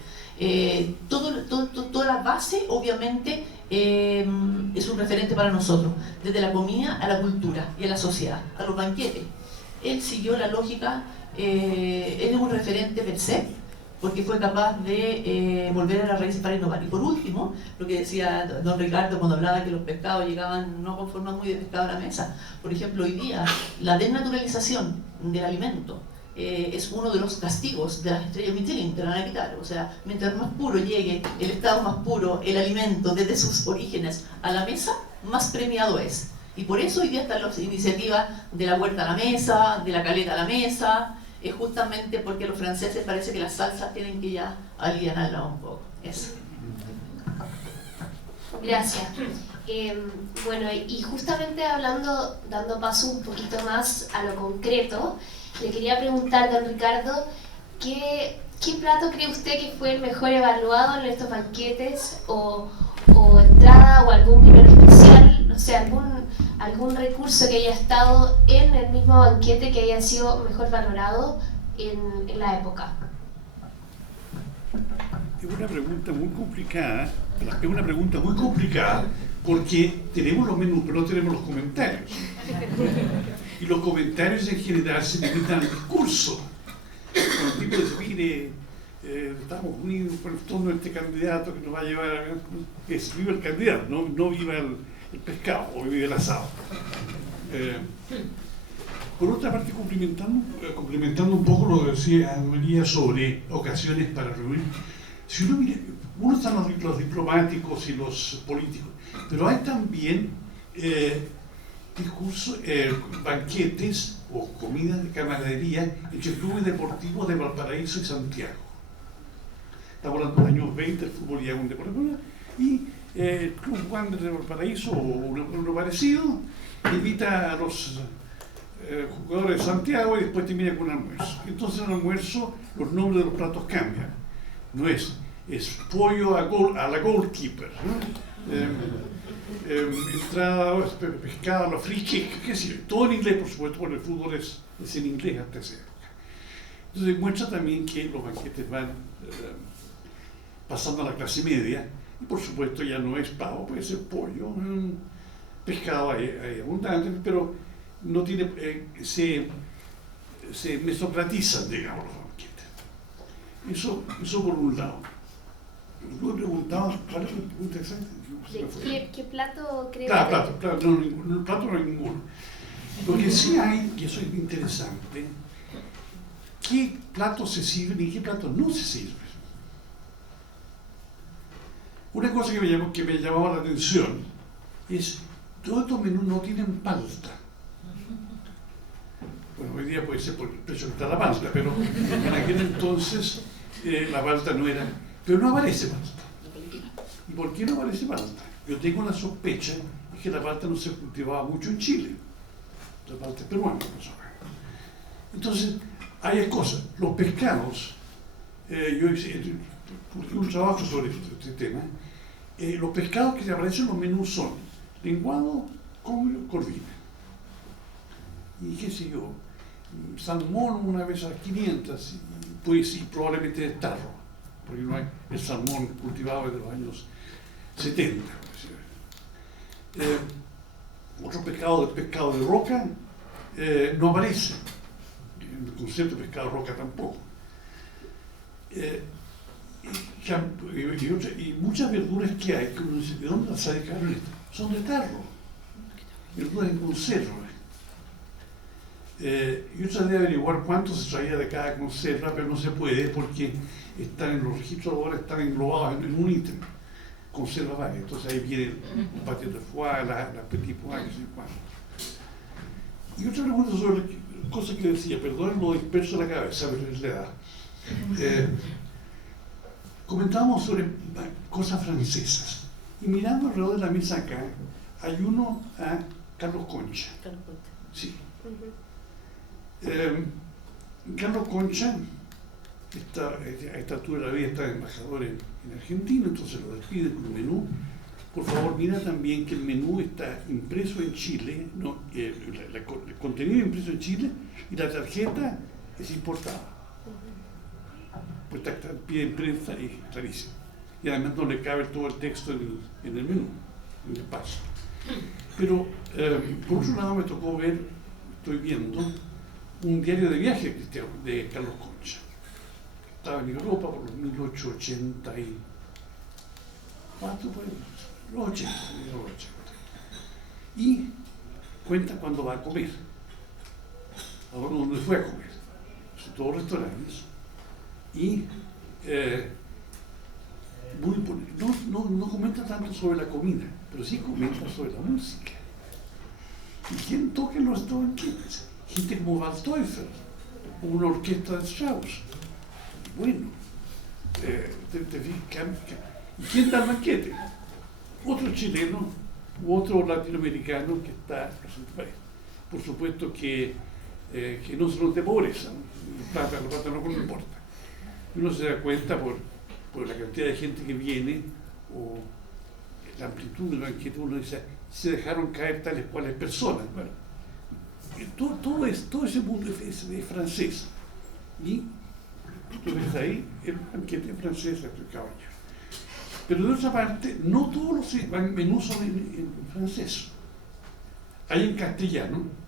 Toda la base, obviamente, es un referente para nosotros, desde la comida a la cultura y a la sociedad, a los banquetes. Él siguió la lógica. Él es un referente per se, porque fue capaz de volver a las raíces para innovar. Y por último, lo que decía don Ricardo cuando hablaba que los pescados llegaban no con forma muy de pescado a la mesa. Por ejemplo, hoy día, la desnaturalización del alimento es uno de los castigos de las estrellas Michelin, te la van a quitar. O sea, mientras más puro llegue el estado más puro, el alimento desde sus orígenes a la mesa, más premiado es. Y por eso hoy día están las iniciativas de la huerta a la mesa, de la caleta a la mesa, es justamente porque los franceses parece que las salsas tienen que ya alivianarla un poco. Eso. Gracias. Bueno, y justamente dando paso un poquito más a lo concreto, le quería preguntar, don Ricardo, ¿qué plato cree usted que fue el mejor evaluado en estos banquetes, o entrada, o algún primer especial, no sé, algún recurso que haya estado en el mismo banquete que haya sido mejor valorado en la época? Es una pregunta muy complicada, porque tenemos los menús, pero no tenemos los comentarios. Y los comentarios en general se limitan al discurso. Cuando el tipo dice, mire, estamos unidos por todo este candidato que nos va a llevar a... viva el candidato, no viva el pescado o viva el asado. Por otra parte, complementando un poco lo que decía María sobre ocasiones para reunir, si uno mira, uno están los diplomáticos y los políticos, pero hay también discursos, banquetes o comidas de camaradería entre clubes deportivos de Valparaíso y Santiago. Estamos hablando de los años 20, el fútbol ya es un deporte, y Club Wander de Valparaíso o uno parecido, invita a los jugadores de Santiago y después termina con un almuerzo. Entonces en el almuerzo los nombres de los platos cambian. No es pollo a la goalkeeper, ¿no? Entrada, pescado a la free kick, qué sé yo, todo en inglés, por supuesto, porque el fútbol es en inglés hasta esa época. Entonces muestra también que los banquetes van pasando a la clase media, y por supuesto ya no es pavo, puede ser pollo, pescado hay abundante, pero no tiene, se mesocratizan, digamos, los banquetes. Eso por un lado. Luego preguntaba, ¿cuál es la pregunta exacta? ¿Qué plato creo Claro, no, plato no hay ninguno. Lo que sí hay, y eso es interesante, qué platos se sirven y qué platos no se sirven. Una cosa que me llamaba la atención es, todos estos menús no tienen palta. Bueno, hoy día puede ser por el precio que está la palta, pero en aquel entonces la palta no era, pero no aparece palta. ¿Y por qué no aparece palta? Yo tengo la sospecha de que la palta no se cultivaba mucho en Chile. La palta es peruana, no sé. Entonces, hay cosas. Los pescados, yo hice un trabajo sobre este tema. Los pescados que aparecen en los menús son lenguado con corvina. Y qué sé yo, salmón una vez a 500, pues, y probablemente de tarro, porque no hay el salmón cultivado desde los años 70. Otro pescado de roca no aparece. El concepto de pescado de roca tampoco. Y muchas verduras que hay, que uno dice, ¿de dónde las sacaron estas? Son de tarro, verduras en conserva. Yo traté de averiguar cuánto se traía de cada conserva, pero no se puede porque están en los registros ahora, están englobados en un ítem, conserva varias. Entonces ahí viene el paté de foie, la petit pois, no sé cuánto. Y otra pregunta sobre cosas que decía, perdón lo disperso de la cabeza, pero es la edad. Comentábamos sobre cosas francesas. Y mirando alrededor de la mesa acá, hay uno a Carlos Concha. Sí. Carlos Concha, a esta altura de la vida está de embajador en Argentina, entonces lo despide con un menú. Por favor, mira también que el menú está impreso en Chile, no, el contenido impreso en Chile y la tarjeta es importada. Pues está pie de prensa y clarísimo. Y además no le cabe todo el texto en el menú, en el paso. Pero, por otro lado, me tocó ver, estoy viendo, un diario de viaje de Carlos Concha. Estaba en Europa por los 1884, pues, los 80. Y cuenta cuándo va a comer, a dónde fue a comer. Son todos restaurantes. Y no comenta tanto sobre la comida, pero sí comenta sobre la música. ¿Y quién toca en los banquetes? Gente como Waldteufel, una orquesta de Strauss. Bueno, ¿y quién da el banquete? Otro chileno u otro latinoamericano que está presente. Por supuesto que no son de pobreza, ¿no? La plata no importa. Uno se da cuenta por la cantidad de gente que viene o la amplitud del banquete, uno dice, se dejaron caer tales cuales personas. Bueno, todo ese mundo es francés. Y tú ves ahí el banquete francés del caballero. Pero de otra parte, no todos los menús son en francés. Hay en castellano,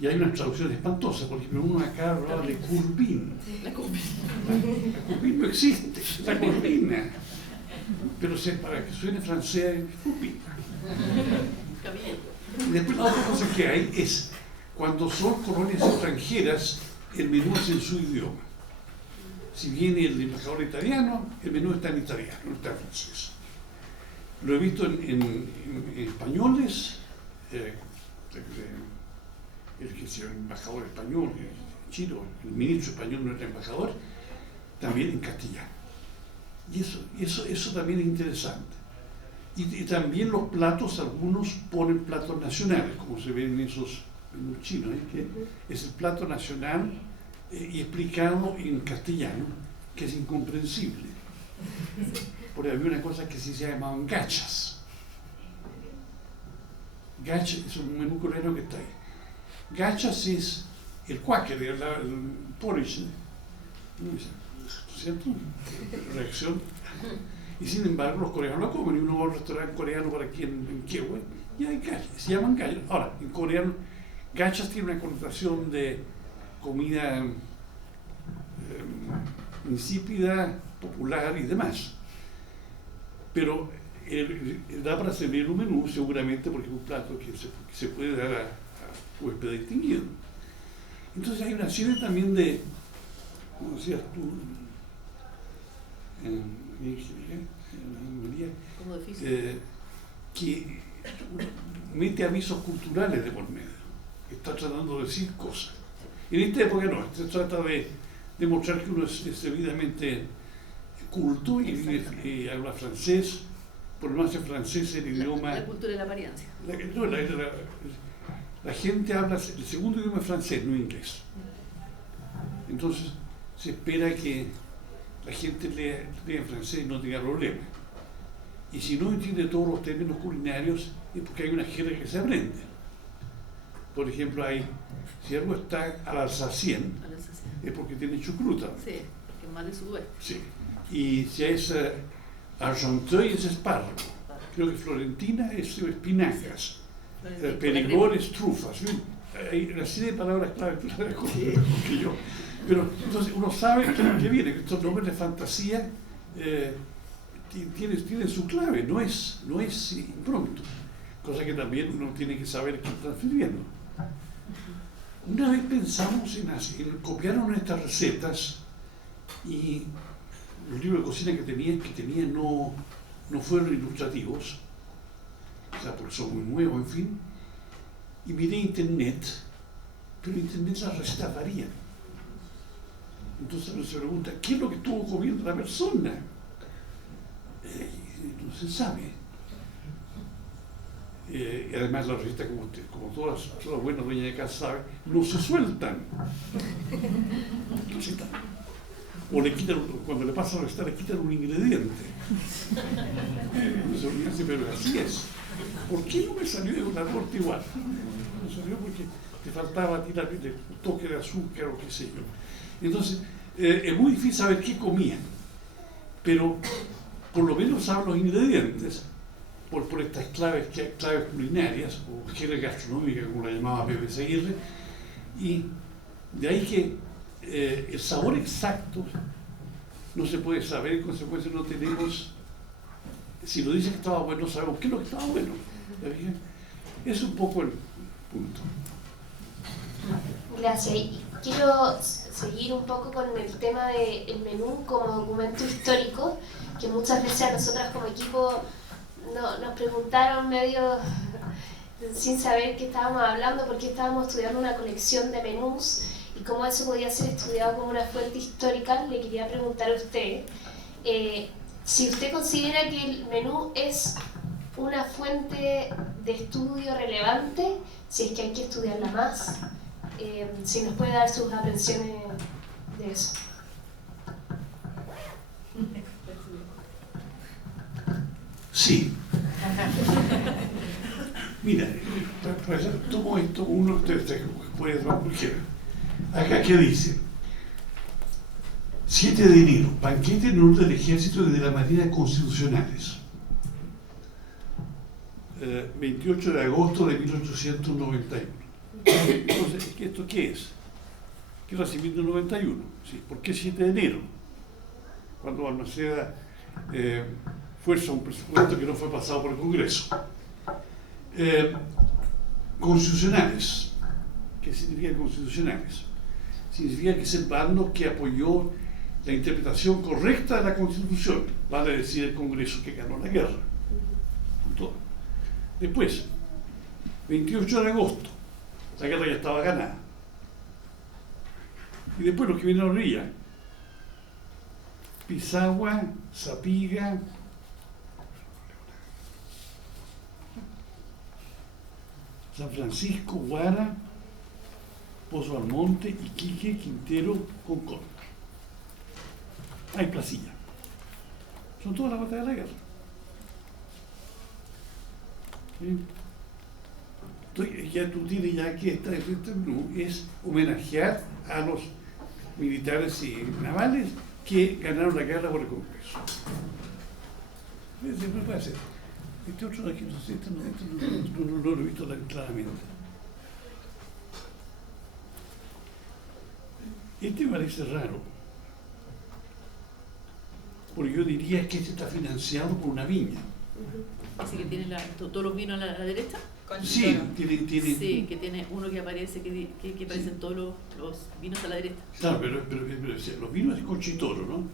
y hay unas traducciones espantosas, por ejemplo, uno acá hablaba de courbine. La courbine no existe, la courbina. Pero para que suene francés, es courbine. Y después la otra cosa que hay es, cuando son colonias extranjeras, el menú es en su idioma. Si viene el embajador italiano, el menú está en italiano, no está en francés. Lo he visto en españoles, el embajador español, Chile, el ministro español no era embajador, también en castellano. Y eso también es interesante. Y también los platos, algunos ponen platos nacionales, como se ven en esos menús chinos, que es el plato nacional y explicado en castellano, que es incomprensible. Porque había una cosa que se llamaban gachas. Gachas es un menú coreano que está ahí. Gachas es el quaker, el porridge, ¿cierto? Reacción. Y sin embargo los coreanos lo comen, y uno va a un restaurante coreano por aquí en Kiev y hay gachas, se llaman gachas. Ahora, en coreano, gachas tiene una connotación de comida insípida, popular y demás. Pero da para servir un menú seguramente porque es un plato que se puede dar a huésped distinguido. Entonces hay una serie también de, como decías tú, María, que mete avisos culturales de por medio, que está tratando de decir cosas. En esta época no, se trata de demostrar que uno es debidamente culto y habla francés, por lo menos en francés el idioma... La cultura de la apariencia. La gente habla, el segundo idioma es francés, no inglés. Entonces se espera que la gente lea en francés y no tenga problema. Y si no entiende todos los términos culinarios es porque hay una jerga que se aprende. Por ejemplo, si algo está al alsacien, es porque tiene chucruta. Sí, porque es más de sudoeste. Sí. Y si es Argenteuil es espárrago. Creo que Florentina es espinacas. Perigord es trufas. Hay una serie de palabras clave que tú sabes que yo. Pero entonces uno sabe que viene, que estos nombres de fantasía tienen su clave, no es impromptu. Cosa que también uno tiene que saber qué está escribiendo. Una vez pensamos en copiar nuestras recetas y los libros de cocina que tenía no fueron ilustrativos, o sea, porque son muy nuevos, en fin. Y miré internet, pero en internet las recetas varían. Entonces uno se pregunta, ¿qué es lo que estuvo comiendo la persona? No se sabe. Y además las recetas, como todas las buenas dueñas de casa saben, no se sueltan. O le quitan, cuando le pasa a la receta, le quitan un ingrediente. Pero así es. ¿Por qué no me salió de una torta igual? Me salió porque te faltaba tirarle un toque de azúcar o qué sé yo. Entonces, es muy difícil saber qué comían. Pero por lo menos saben los ingredientes por estas claves culinarias o jerga gastronómica, como la llamaba Pepe Seguirre, y de ahí que el sabor exacto no se puede saber, en consecuencia no tenemos, si lo dice que estaba bueno, no sabemos qué es lo que estaba bueno. Es un poco el punto. Gracias. Y quiero seguir un poco con el tema del menú como documento histórico, que muchas veces a nosotras como equipo nos preguntaron medio sin saber qué estábamos hablando, porque estábamos estudiando una colección de menús y cómo eso podía ser estudiado como una fuente histórica. Le quería preguntar a usted si usted considera que el menú es una fuente de estudio relevante, si es que hay que estudiarla más, si nos puede dar sus aprensiones de eso. Sí. Mira, tomo esto, uno de ustedes puede tomar cualquiera. Acá, ¿qué dice? 7 de enero, banquete en honor del Ejército y de la Marina Constitucionales. 28 de agosto de 1891. Entonces, ¿esto qué es? ¿Qué es recibir del 91? ¿Sí? ¿Por qué 7 de enero? Cuando Balmaceda fuerza un presupuesto que no fue pasado por el Congreso. Constitucionales. ¿Qué significa constitucionales? Significa que es el bando que apoyó la interpretación correcta de la Constitución, vale decir el Congreso que ganó la guerra. Punto. Después, 28 de agosto, la guerra ya estaba ganada. Y después los que vienen a la orilla, Pisagua, Sapiga, San Francisco, Guara, Pozo Almonte, Iquique, Quintero, Concón. Hay Placilla. Son todas las batallas de la guerra. ¿Sí? Entonces, ya tú tienes ya que esta menú es homenajear a los militares y navales que ganaron la guerra por el Congreso. Se puede hacer. Este otro de aquí, no lo he visto claramente. Este me parece raro, porque yo diría que este está financiado por una viña. Así que tiene todos los vinos a la derecha. Sí, tiene. Sí, que tiene uno que aparece, que aparecen todos los vinos a la derecha. Claro, pero los vinos de Conchitoro, ¿no?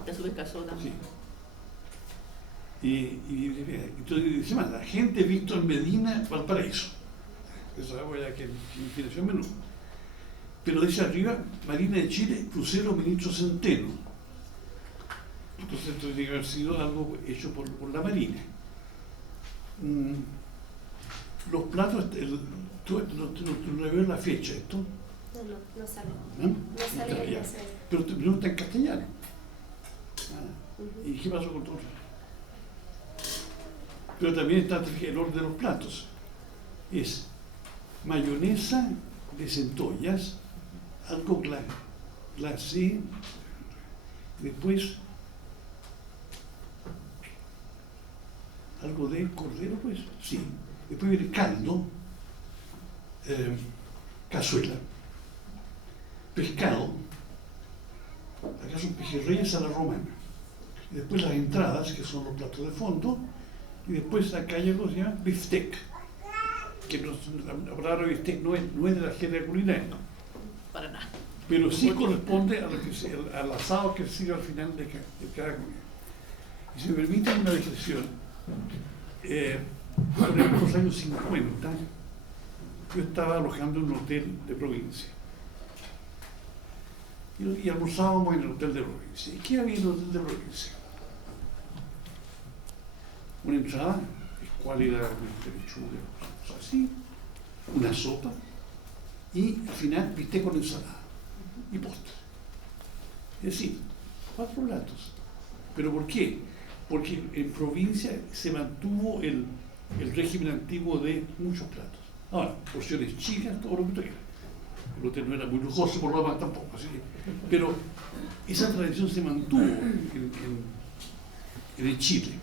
Está súper casado también. Sí. Entonces dice más, la gente Víctor Medina Valparaíso. Eso es la que financia menú. Pero dice arriba, Marina de Chile, crucero Ministro Centeno. Entonces esto tiene que haber sido algo hecho por la Marina. Los platos, tú no ves la fecha esto. No sale. ¿No? No sale, Ya. no sale. Pero no está en castellano. ¿Y qué pasó con todo? Pero también está el orden de los platos. Es mayonesa de centollas, algo glacé, después algo de cordero, pues, sí. Después viene caldo, cazuela, pescado, acá son pejerreyes a la romana. Y después las entradas, que son los platos de fondo, y después acá hay algo que se llama biftec, que la palabra biftec no es de la jerga culinaria. Para nada. Pero sí corresponde al asado que sigue al final de cada comida. Y si me permiten una descripción, en los años 50, yo estaba alojando en un hotel de provincia. Y almorzábamos en el hotel de provincia. ¿Y qué había en el hotel de provincia? Una entrada, escuálida, una lechuga, cosas así, una sopa, y al final bistec con ensalada y postre. Es decir, 4 platos. ¿Pero por qué? Porque en provincia se mantuvo el régimen antiguo de muchos platos. Ahora, porciones chicas, todo lo que tú quieras. El hotel no era muy lujoso, por lo demás tampoco. Así que, pero esa tradición se mantuvo en Chile.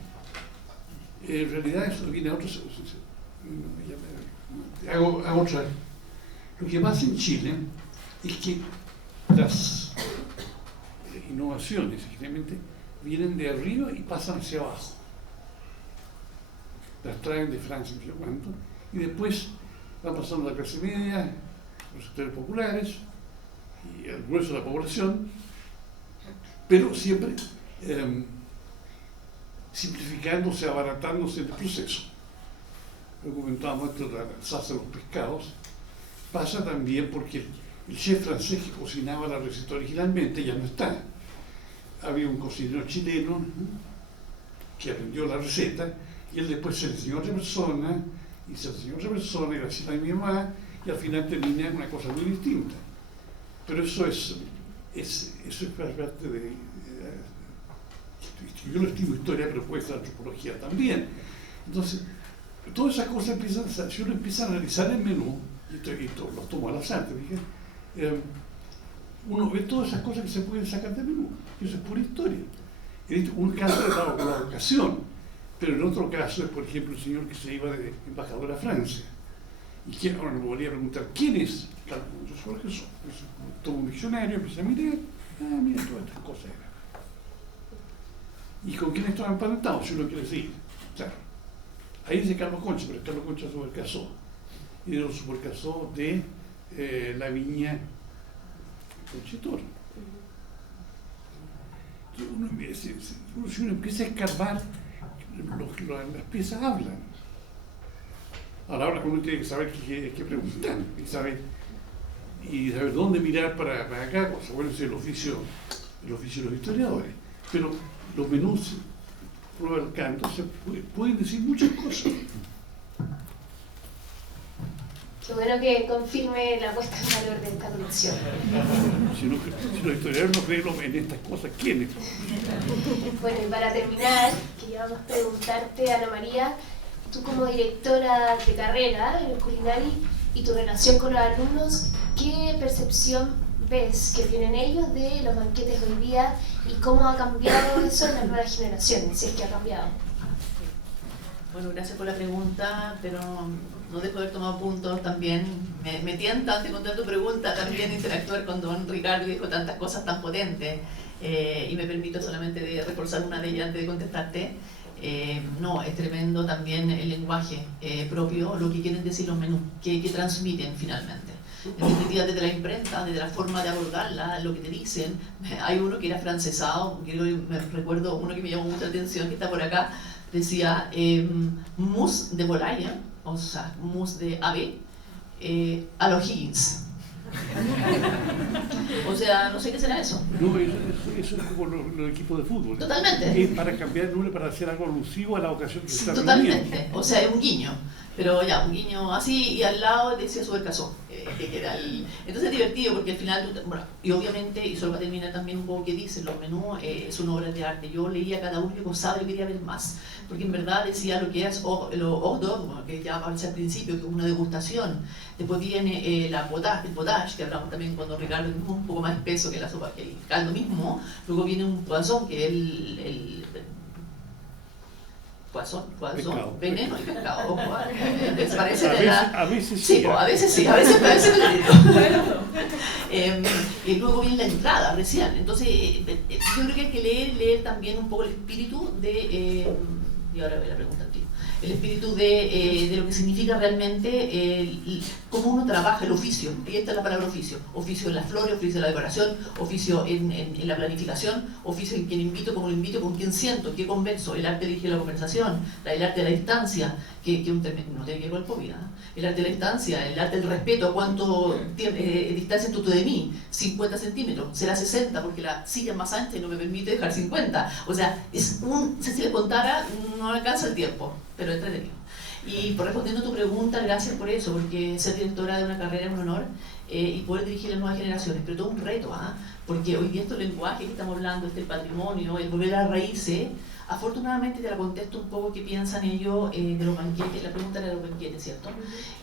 En realidad eso viene a otros. Hago otra. Lo que pasa en Chile es que las innovaciones generalmente vienen de arriba y pasan hacia abajo. Las traen de Francia, no sé cuánto, y después van pasando a la clase media, los sectores populares y el grueso de la población, pero siempre simplificándose, abaratándose el proceso. Lo comentábamos esto de la salsa de los pescados. Pasa también porque el chef francés que cocinaba la receta originalmente ya no está. Había un cocinero chileno que aprendió la receta y él después se le enseñó a otra persona y se le enseñó a otra persona y así la mi mamá y al final termina en una cosa muy distinta. Pero eso es parte de... yo lo estimo historia, pero puede ser antropología también. Entonces, todas esas cosas empiezan, si uno empieza a analizar el menú, y esto lo tomo al azar, uno ve todas esas cosas que se pueden sacar del menú, y eso es pura historia. En un caso es dado con la vocación, pero en otro caso es, por ejemplo, el señor que se iba de embajador a Francia. Y que ahora me podría preguntar, ¿quién es? Claro, yo soy lo que soy. Tomo un diccionario, empiezo a mirar, mira todas estas cosas. ¿Y con quién estaba emparentado? Si uno quiere decir. Claro. Ahí dice Carlos Concha, pero Carlos Concha se supercasó. Y de los supercasó de la viña Conchitoro. Si uno empieza a escarbar, las piezas hablan. Ahora uno tiene que saber qué preguntar y saber dónde mirar para cada cosa. Bueno, ese es el oficio de los historiadores. Pero los menús, prueba el canto, se pueden decir muchas cosas. Qué bueno que confirme la puesta en valor de esta colección. Si los historiadores no creen en estas cosas, ¿quiénes? Bueno, y para terminar, queríamos preguntarte, Ana María, tú como directora de carrera en el Culinari y tu relación con los alumnos, ¿qué percepción ves que tienen ellos de los banquetes hoy día y cómo ha cambiado eso en las nuevas generaciones, si es que ha cambiado? Bueno, gracias por la pregunta, pero no dejo de haber tomado puntos también. Me tienta, ante contar tu pregunta, también interactuar con don Ricardo, que dijo tantas cosas tan potentes, y me permito solamente de reforzar una de ellas antes de contestarte. No, es tremendo también el lenguaje propio, lo que quieren decir los menús, que transmiten finalmente. En definitiva, desde la imprenta, desde la forma de abordarla, lo que te dicen. Hay uno que era francesado, me recuerdo uno que me llamó mucha atención, que está por acá, decía mousse de volaille, o sea, mousse de ave, a los Higgins. O sea, no sé qué será eso. No, eso es como los equipos de fútbol. Totalmente. Es para cambiar el nombre, para hacer algo alusivo a la ocasión que se está Totalmente. reuniendo. O sea, es un guiño. Pero ya, un guiño así, y al lado decía Supercasó. Entonces es divertido porque al final, bueno, y obviamente, y solo para terminar también un poco que dicen los menús, es una obra de arte. Yo leía cada uno y gozaba y quería ver más. Porque en verdad decía lo que es lo hors d'oeuvre, que ya aparece al principio, que es una degustación. Después viene el potage, que hablamos también cuando Ricardo es un poco más espeso que la sopa, que el caldo mismo. Luego viene un poisson, que es el poisson, veneno y pescado. ¿Les parece? A veces sí. Sí, a veces sí, a veces me y luego viene la entrada recién. Entonces, yo creo que hay que leer también un poco el espíritu de. Y ahora voy a la pregunta al tío. El espíritu de lo que significa realmente cómo uno trabaja el oficio. Y esta es la palabra oficio. Oficio en las flores, oficio en la decoración, oficio en la planificación, oficio en quién invito, cómo lo invito, con quién siento, qué converso. El arte elige la conversación, el arte de la distancia, que no tiene que ver con el COVID, ¿eh? El arte de la distancia, el arte del respeto, cuánto distancia tú de mí, 50 centímetros, será 60 porque la silla es más ancha y no me permite dejar 50. O sea, si le contara, no alcanza el tiempo, pero entretenido. Y por respondiendo a tu pregunta, gracias por eso, porque ser directora de una carrera es un honor y poder dirigir las nuevas generaciones, pero todo un reto, porque hoy día estos lenguajes que estamos hablando, este patrimonio, el volver a raíces, afortunadamente te la contesto un poco qué piensan ellos de los banquetes. La pregunta era de los banquetes, ¿cierto?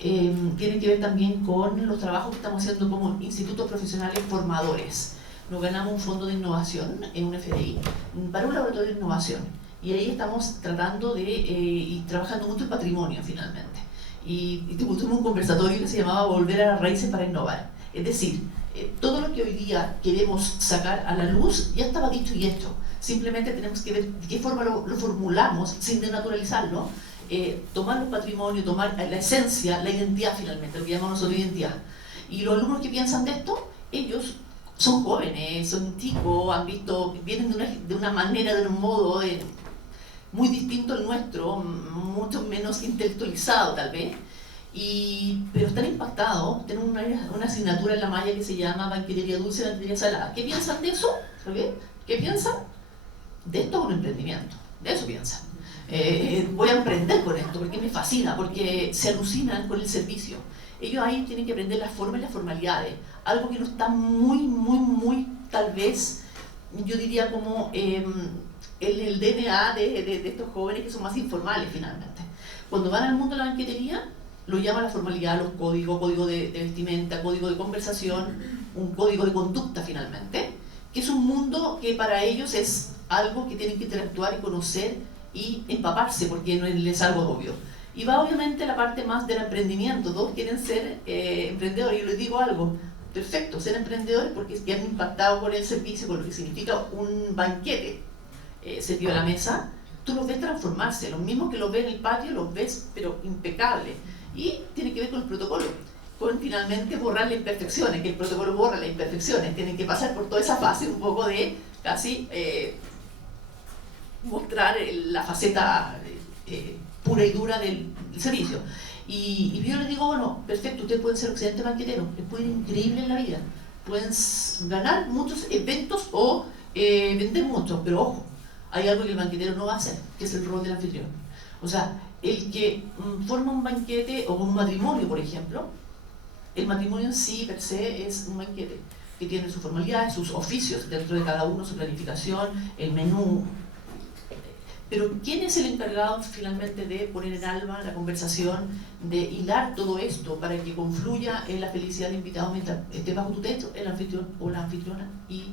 Tiene que ver también con los trabajos que estamos haciendo como institutos profesionales formadores. Nos ganamos un fondo de innovación en un FDI para un laboratorio de innovación. Y ahí estamos tratando y trabajando mucho el patrimonio finalmente. Y tuvimos un conversatorio que se llamaba Volver a las raíces para innovar. Es decir, todo lo que hoy día queremos sacar a la luz ya estaba dicho y hecho. Simplemente tenemos que ver de qué forma lo formulamos sin denaturalizarlo. Tomar el patrimonio, tomar la esencia, la identidad finalmente, lo que llamamos nosotros identidad. Y los alumnos que piensan de esto, ellos son jóvenes, son chicos, han visto, vienen de una manera, de un modo muy distinto al nuestro, mucho menos intelectualizado tal vez, pero están impactados. Tienen una asignatura en la malla que se llama banquetería dulce y banquetería salada. ¿Qué piensan de eso? ¿Qué piensan? De esto es un emprendimiento, de eso piensan. Voy a emprender con esto porque me fascina, porque se alucinan con el servicio. Ellos ahí tienen que aprender las formas y las formalidades, algo que no está muy, tal vez, yo diría como el DNA de estos jóvenes que son más informales finalmente. Cuando van al mundo de la banquetería, lo llaman la formalidad, los códigos, código de vestimenta, código de conversación, un código de conducta finalmente, que es un mundo que para ellos es algo que tienen que interactuar y conocer y empaparse, porque no es algo obvio. Y va obviamente la parte más del emprendimiento. Todos quieren ser emprendedores. Yo les digo algo, perfecto, ser emprendedores porque han impactado con el servicio, con lo que significa un banquete servido a la mesa. Tú los ves transformarse, los mismos que los ves en el patio, los ves pero impecable. Y tiene que ver con el protocolo, con finalmente borrar las imperfecciones, que el protocolo borra las imperfecciones. Tienen que pasar por toda esa fase un poco de casi mostrar la faceta pura y dura del servicio. Y yo les digo, bueno, perfecto, ustedes pueden ser excelentes banqueteros, les puede ir increíble en la vida, pueden ganar muchos eventos o vender mucho, pero ojo, hay algo que el banquetero no va a hacer, que es el rol del anfitrión. O sea, el que forma un banquete o un matrimonio, por ejemplo, el matrimonio en sí, per se, es un banquete que tiene sus formalidades, sus oficios dentro de cada uno, su planificación, el menú. Pero ¿quién es el encargado finalmente de poner en alma la conversación, de hilar todo esto para que confluya en la felicidad del invitado mientras esté bajo tu techo, el anfitrión o la anfitriona y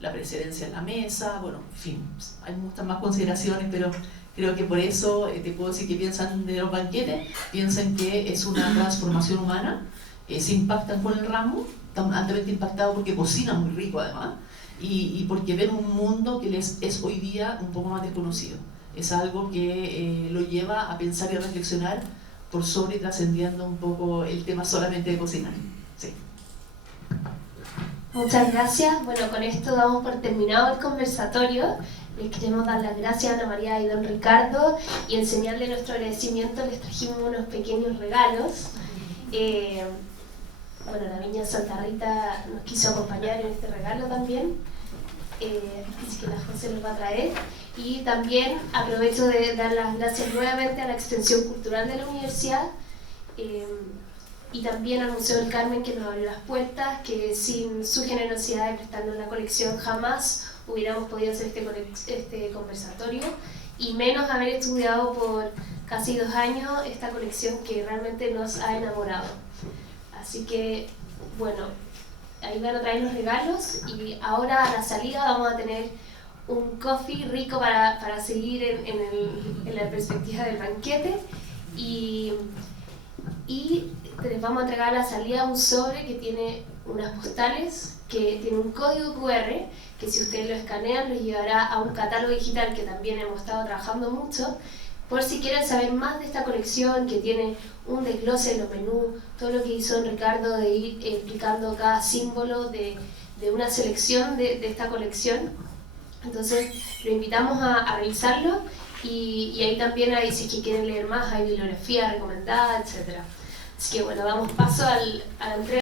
la precedencia en la mesa? Bueno, en fin, hay muchas más consideraciones, pero creo que por eso te puedo decir que piensan de los banquetes, piensan que es una transformación humana, se impactan con el ramo, están altamente impactados porque cocinan muy rico además, y porque ven un mundo que les es hoy día un poco más desconocido. Es algo que lo lleva a pensar y a reflexionar por sobre y trascendiendo un poco el tema solamente de cocinar. Sí. Muchas gracias. Bueno, con esto damos por terminado el conversatorio. Les queremos dar las gracias a Ana María y don Ricardo, y en señal de nuestro agradecimiento les trajimos unos pequeños regalos. Bueno, la Viña Santa Rita nos quiso acompañar en este regalo también, así que la José los va a traer. Y también aprovecho de dar las gracias nuevamente a la Extensión Cultural de la Universidad y también al Museo del Carmen, que nos abrió las puertas, que sin su generosidad de prestarnos la colección jamás hubiéramos podido hacer este conversatorio, y menos haber estudiado por casi 2 años esta colección que realmente nos ha enamorado. Así que, bueno, ahí van a traer los regalos, y ahora a la salida vamos a tener un coffee rico para seguir en la perspectiva del banquete, y les vamos a entregar a la salida un sobre que tiene unas postales, que tiene un código QR, que si ustedes lo escanean los llevará a un catálogo digital que también hemos estado trabajando mucho, por si quieren saber más de esta colección, que tiene un desglose de los menús, todo lo que hizo Ricardo de ir explicando cada símbolo de una selección de esta colección. Entonces lo invitamos a revisarlo, y ahí también hay, si es que quieren leer más, hay bibliografía recomendada, etc. Así que bueno, damos paso a la entrega.